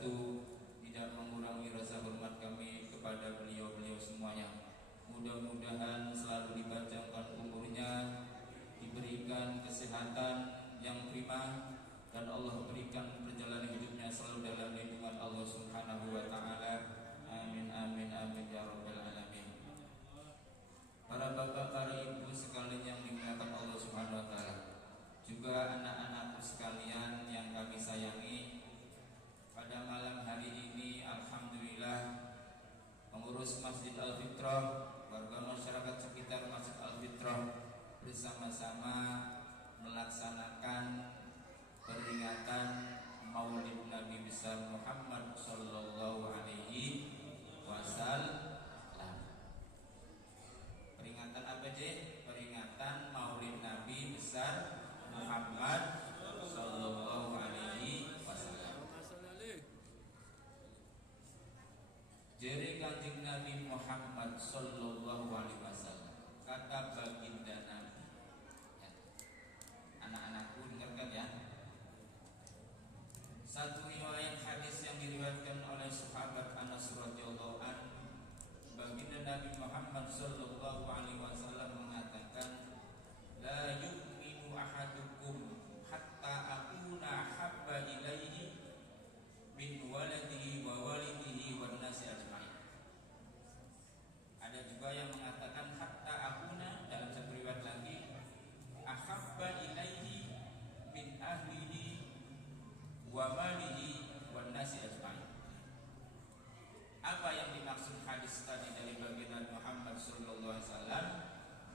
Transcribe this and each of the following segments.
satu tidak mengurangi rasa hormat kami kepada beliau-beliau semuanya. Mudah-mudahan selalu dipanjangkan umurnya, diberikan kesehatan yang prima, dan Allah berikan perjalanan hidupnya selalu dalam lindungan Allah Subhanahu wa taala. Amin amin amin ya rabbal alamin. Para bapak, para ibu sekalian yang dimuliakan Allah Subhanahu wa taala, juga anak-anakku sekalian yang kami sayangi, pada malam hari ini alhamdulillah pengurus Masjid Al-Fitrah, warga masyarakat sekitar Masjid Al-Fitrah bersama-sama melaksanakan peringatan Maulid Nabi besar Muhammad sallallahu alaihi wasallam. Peringatan apa, Je? Peringatan Maulid Nabi besar Muhammad sallallahu alaihi wasallam. Jere Kanjeng Nabi Muhammad sallallahu alaihi wasallam, kata baginda Nabi. Ya. Anak-anakku dengarkan ya. Satu riwayat hadis yang diriwayatkan oleh sahabat Anas radhiyallahu anhu, baginda Nabi Muhammad sallallahu alaihi wasallam mengatakan, la yu'minu ahadukum hatta akuna habba ilaihi min waladihi wa walidihi wan nasi ajma'in. Ada juga yang mengatakan hatta akuna, dalam satu riwayat lagi ahabba ilaihi min ahlihi wa malihi wan nasi ajma'in. Apa yang dimaksud hadis tadi dari baginda Muhammad sallallahu alaihi wasallam?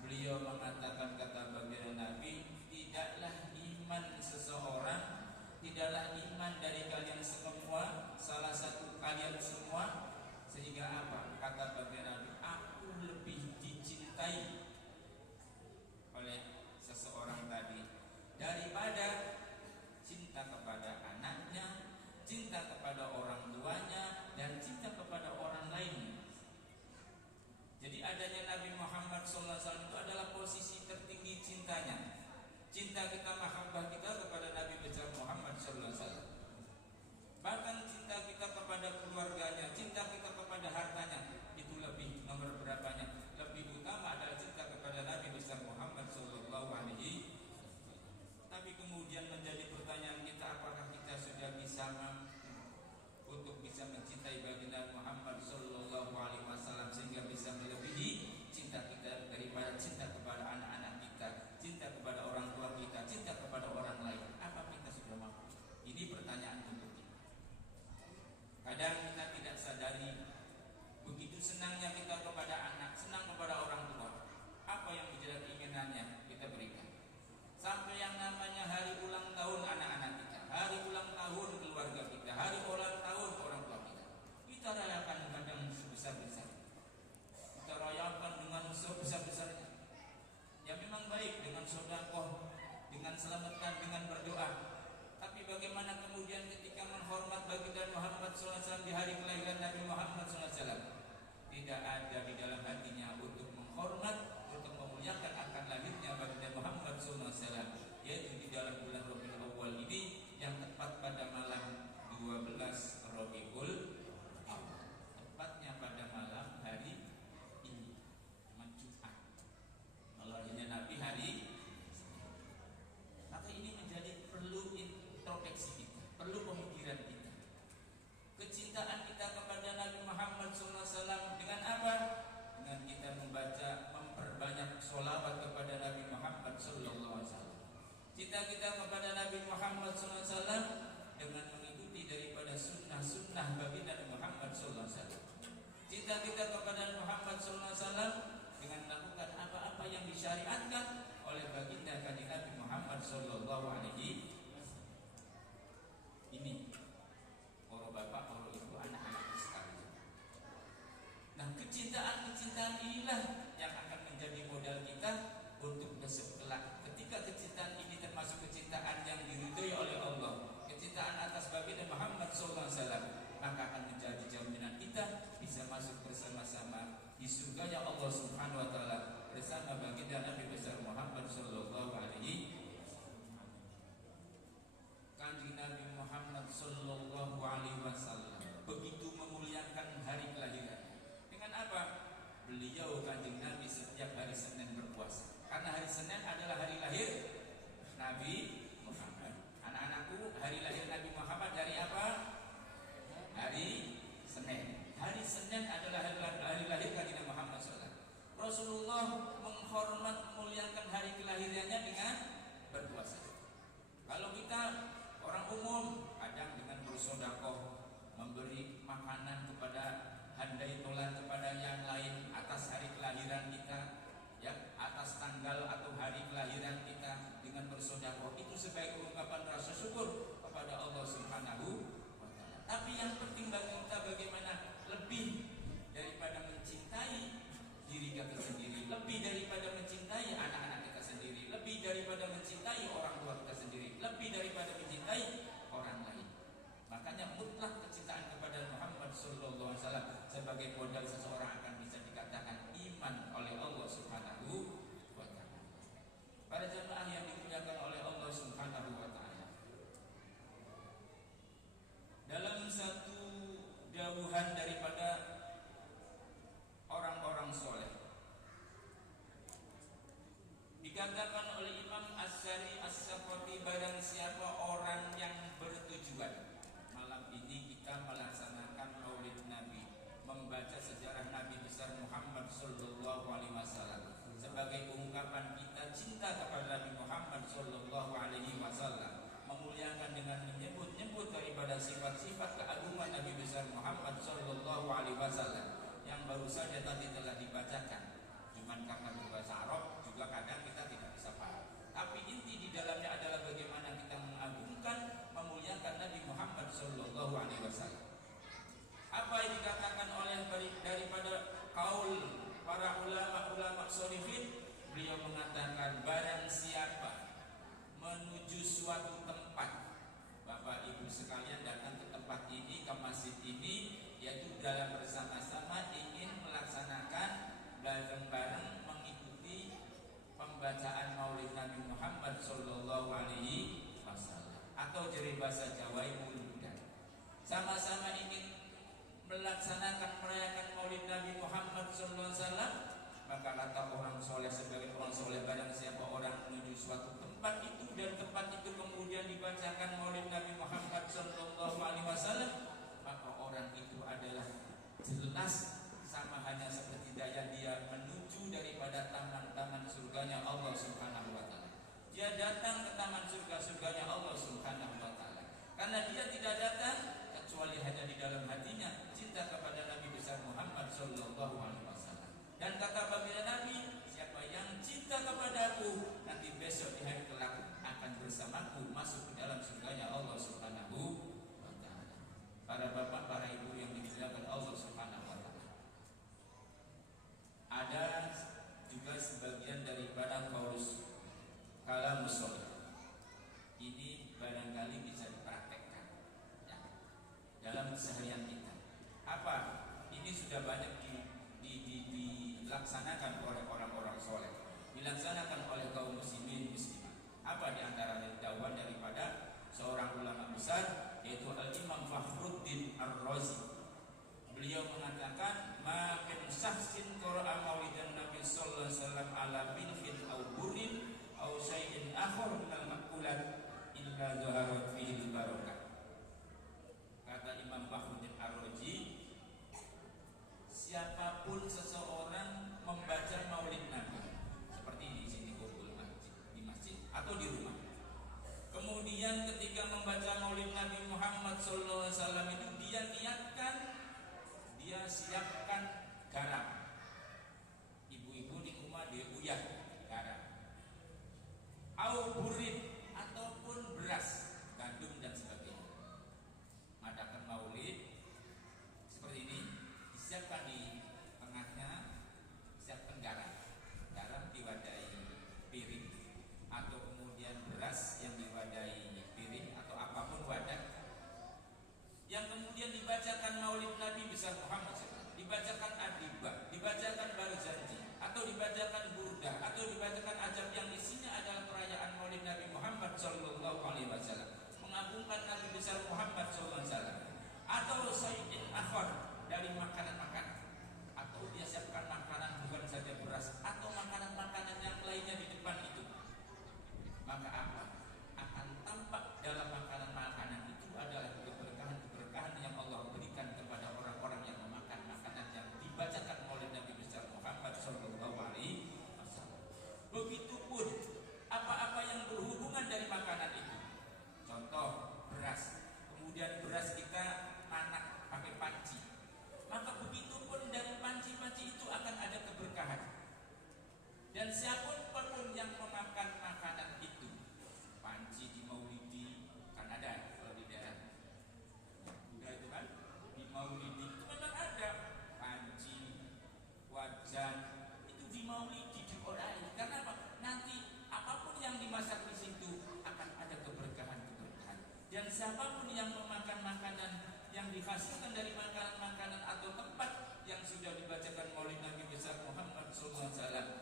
Beliau mengatakan, kata baginda Nabi, tidaklah iman seseorang, tidaklah iman dari kalian semua, salah satu kalian semua, sehingga apa? Kata baginda Nabi, aku lebih dicintai oleh seseorang tadi daripada cinta kepada anaknya, cinta kepada orang tuanya, dan cinta kepada orang lain. Jadi adanya Nabi Muhammad SAW itu adalah posisi tertinggi cintanya. Cinta kita, mahabbah kita kepada Nabi besar Muhammad SAW. Bahkan cinta kita kepada keluarganya, cinta kita kepada hartanya, itu lebih nomor berapanya? Lebih utama adalah cinta kepada Nabi besar Muhammad SAW. Tapi kemudian menjadi pertanyaan kita, apakah kita sudah bisa untuk bisa mencintai baginda Muhammad sallallahu alaihi wasallam sehingga bisa melebihi cinta kita daripada cinta kepada anak-anak kita, cinta kepada orang tua kita, cinta kepada orang lain? Apa kita sudah mampu? Ini pertanyaan untuk kita. Kadang kita tidak sadari begitu senangnya kita kepada anak, senang kepada orang tua, apa yang menjadi keinginannya kita berikan. Sampai yang namanya hari ulang tahun anak-anak kita, hari ulang tahun keluarga kita, hari ulang tahun orang tua kita rayakan kadang sebesar-besar, kita rayakan dengan sebesar-besarnya. Ya memang baik dengan sedekah, dengan selamatkan, dengan berdoa. Tapi bagaimana kemudian ketika menghormat baginda Muhammad SAW di hari kelahiran Nabi Muhammad SAW? Tidak ada di dalam hatinya untuk menghormat, untuk memuliakan akan lahirnya baginda Muhammad SAW, yaitu di dalam bulan Rabiul Awal ini yang tepat pada malam 12 Rabiul Awal, tepatnya pada malam hari ini, Jumat, lahirnya Nabi hari. Maka ini menjadi perlu introspeksi kita, perlu pemikiran kita. Kecintaan kita kepada Nabi Muhammad SAW dengan apa? Dengan kita memperbanyak sholawat kepada Nabi Muhammad SAW. Cinta kita kepada Nabi Muhammad SAW dengan mengikuti daripada sunnah-sunnah baginda Nabi Muhammad SAW. Cinta kita kepada Muhammad SAW dengan melakukan apa-apa yang disyariatkan oleh baginda kanjeng Nabi Muhammad SAW. Ini para bapak, para ibu, anak-anak sekalian. Nah, kecintaan inilah yang akan menjadi modal kita untuk besok kelak. Ketika kecintaan ini termasuk kecintaan yang diridhoi oleh Allah, kecintaan atas baginda Muhammad SAW, maka akan menjadi jaminan kita bisa masuk bersama-sama di surganya Allah Subhanahu wa taala bersama baginda Nabi besar Muhammad sallallahu alaihi. Kanjeng Nabi Muhammad sallallahu alaihi wasallam dikatakan oleh Imam As-Sari As-Saqafi, barang siapa orang yang bertujuan malam ini kita melaksanakan Maulid Nabi, membaca sejarah Nabi besar Muhammad sallallahu alaihi wasallam sebagai ungkapan kita cinta kepada Nabi Muhammad sallallahu alaihi wasallam, memuliakan dengan menyebut-nyebut daripada sifat-sifat keagungan Nabi besar Muhammad sallallahu alaihi wasallam yang baru saja tadi telah dibacakan. Cuman karena berbahasa Arab juga kadang kita tidak bisa paham. Tapi inti di dalamnya adalah bagaimana kita mengagungkan, memuliakan Nabi Muhammad sallallahu alaihi wasallam. Apa yang dikatakan oleh daripada kaul para ulama sholihin, beliau mengatakan barang siapa menuju suatu tempat, Bapak Ibu sekalian datang ke tempat ini, ke masjid ini, yaitu dalam bersama-sama ingin melaksanakan bareng-bareng mengikuti pembacaan Maulid Nabi Muhammad sallallahu alaihi wasallam, atau dari bahasa Jawa muludan, sama-sama ingin melaksanakan merayakan Maulid Nabi Muhammad sallallahu alaihi wasallam, maka kata orang soleh sebagai orang soleh, barang siapa orang menuju suatu tempat itu dan tempat itu kemudian dibacakan Maulid Nabi Muhammad sallallahu alaihi wasallam, maka orang itu adalah jelas sama hanya seperti daya dia menuju daripada taman-taman surganya Allah Subhanahu wa taala. Dia datang ke taman surganya Allah Subhanahu wa taala. Karena dia tidak datang kecuali hanya di dalam hatinya cinta kepada Nabi besar Muhammad sallallahu alaihi wasallam. Dan kata baginda Nabi, siapa yang cinta kepadaku, nanti besok di hari kelak akan bersamaku masuk ke dalam surganya Allah Subhanahu wa taala. Para bapak, para ibu yang dimuliakan Allah Subhanahu wa taala. Ada juga sebagian daripada kaulus kalamus sholih. Ini barangkali bisa dipraktekkan ya, dalam keseharian kita. Apa? Ini sudah banyak dilaksanakan oleh orang-orang soleh, dilaksanakan oleh kaum muslimin muslimah. Apa diantaranya dakwah daripada seorang ulama besar, yaitu Al-Imam Fakhruddin Ar-Razi. Beliau mengatakan, ma min syahsin qara'a maulidan Nabi sallallahu alaihi wasallam ala bilfin aw burin aw syai'in akhar min al-maqulat illa zaharat fihi al-barakah. Kata Imam Fakhruddin Ar-Razi, siapapun seseorang membaca Maulid Nabi seperti di sini kumpul di masjid atau di rumah, kemudian ketika membaca Maulid Nabi Muhammad sallallahu alaihi wasallam itu dia niatkan, dia siapkan garam. Ibu-ibu di rumah dia uyah garam, au burin ataupun beras, gandum dan sebagainya. Madakan Maulid seperti ini, disiapkan di tengahnya, siapkan garam. Garam diwadahi piring atau kemudian beras yang diwadahi piring atau apapun wadah, yang kemudian dibacakan Maulid Nabi besar Muhammad SAW, dibacakan Adibah, dibacakan Barzanji, atau dibacakan Burdah, atau dibacakan ajab yang isinya adalah perayaan Maulid Nabi Muhammad Sallallahu Alaihi Wasallam, mengagungkan Nabi besar Muhammad Sallallahu Alaihi Wasallam, atau sayyidin akhar dari makanan-makanan, atau dia siapkan makanan bukan saja beras atau makanan-makanan yang lainnya di depan itu, maka apa? Akan tampak dalam makanan-makanan itu adalah keberkahan yang Allah berikan kepada orang-orang yang memakan makanan yang dibacakan oleh Nabi besar Muhammad sallallahu alaihi wasallam. Begitupun apa-apa yang berhubungan dari makanan itu. Contoh beras. Kemudian beras kita manak pakai panci. Maka begitupun dari panci-panci itu akan ada keberkahan. Dan siapapun yang memakan makanan itu, panci di Maulidi kan ada kalau di daerah Buddha itu kan, di Maulidi itu memang ada panci, wajan, itu di Maulidi diorai. Karena apa? Nanti apapun yang dimasak di situ akan ada keberkahan-keberkahan. Dan siapapun yang memakan makanan yang dihasilkan dari makanan-makanan atau tempat yang sudah dibacakan Maulid Nabi besar Muhammad SAW,